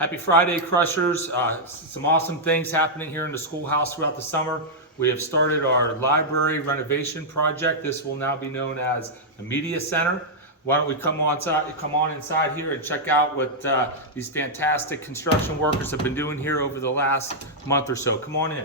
Happy Friday, Crushers. Some awesome things happening here in the schoolhouse throughout the summer. We have started our library renovation project. This will now be known as the Media Center. Why don't we come on inside here and check out what these fantastic construction workers have been doing here over the last month or so. Come on in.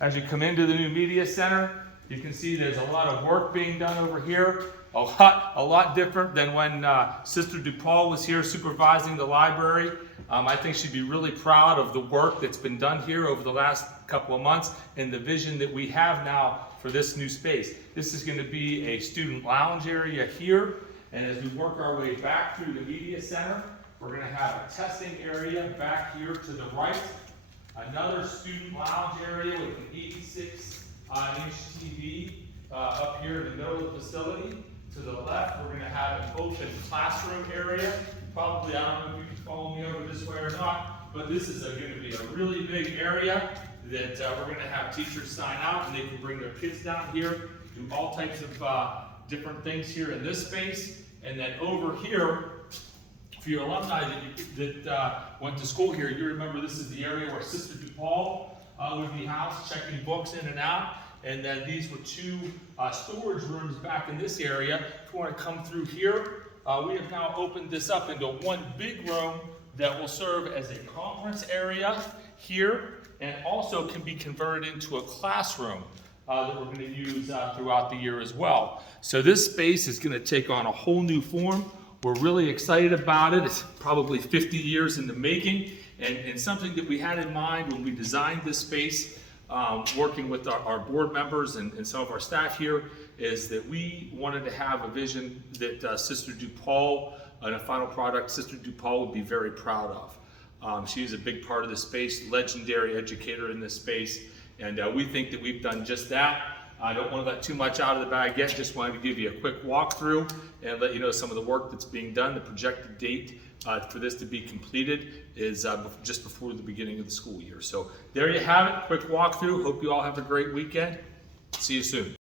As you come into the new Media Center, you can see there's a lot of work being done over here. A lot different than when Sister DuPaul was here supervising the library. I think she'd be really proud of the work that's been done here over the last couple of months and the vision that we have now for this new space. This is going to be a student lounge area here, and as we work our way back through the Media Center, we're going to have a testing area back here to the right, another student lounge area with an 86-inch TV up here in the middle of the facility. To the left, we're going to have an open classroom area. Probably, I don't know if you can follow me over this way or not, but this is going to be a really big area that we're going to have teachers sign out, and they can bring their kids down here, do all types of different things here in this space. And then over here, for your alumni that went to school here, you remember this is the area where Sister DuPaul would be housed, checking books in and out. And then these were two storage rooms back in this area. If you want to come through here, we have now opened this up into one big room that will serve as a conference area here, and also can be converted into a classroom that we're going to use throughout the year as well. So this space is going to take on a whole new form. We're really excited about it. It's probably 50 years in the making, and something that we had in mind when we designed this space, working with our board members and some of our staff here, is that we wanted to have a vision that Sister DuPaul, and a final product Sister DuPaul would be very proud of. She is a big part of the space, legendary educator in this space, and we think that we've done just that. I don't want to let too much out of the bag yet, just wanted to give you a quick walkthrough and let you know some of the work that's being done. The projected date for this to be completed is just before the beginning of the school year. So there you have it, quick walkthrough. Hope you all have a great weekend. See you soon.